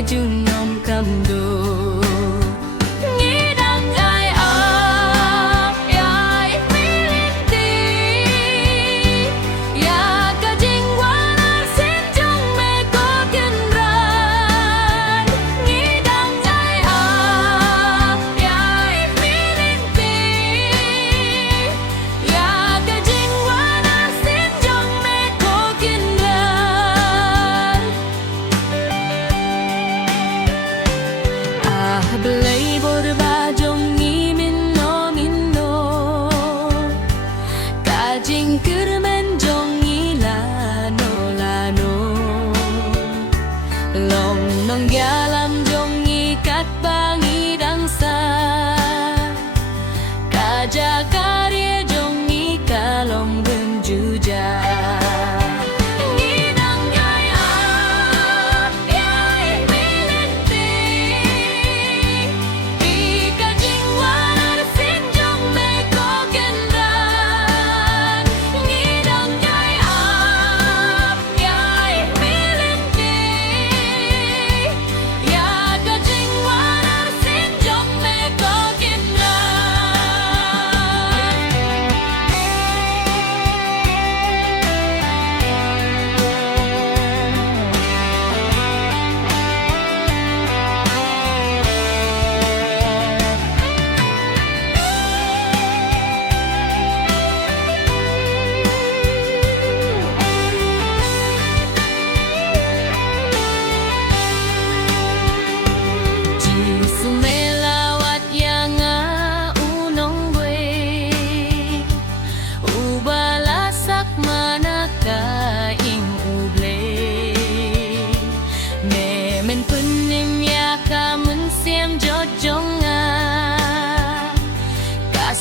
nghe chung nom cầm đồ belay borba jong ngi min no kajing kermen jong ngi lano lom nong galam jong ngi kat bangi dangsa kaja karye jong ngi kalong benjuja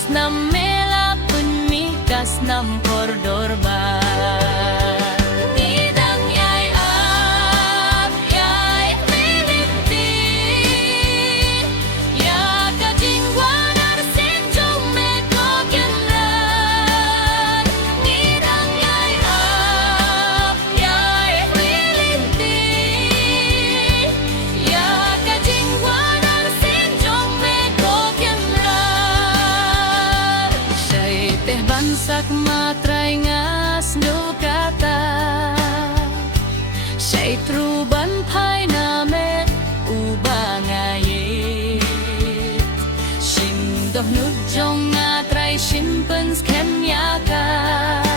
Nam mela pun mi kas nam koridor ba nidang yai ap yai milinti ya kajing wanar senjong me kogenran nidang yai ap yai milinti ya kajing wanar senjong me teh bansak matray ngas do kata say truban phai na me ubangayet shin doh nut jong nga tray shimpens ken yaka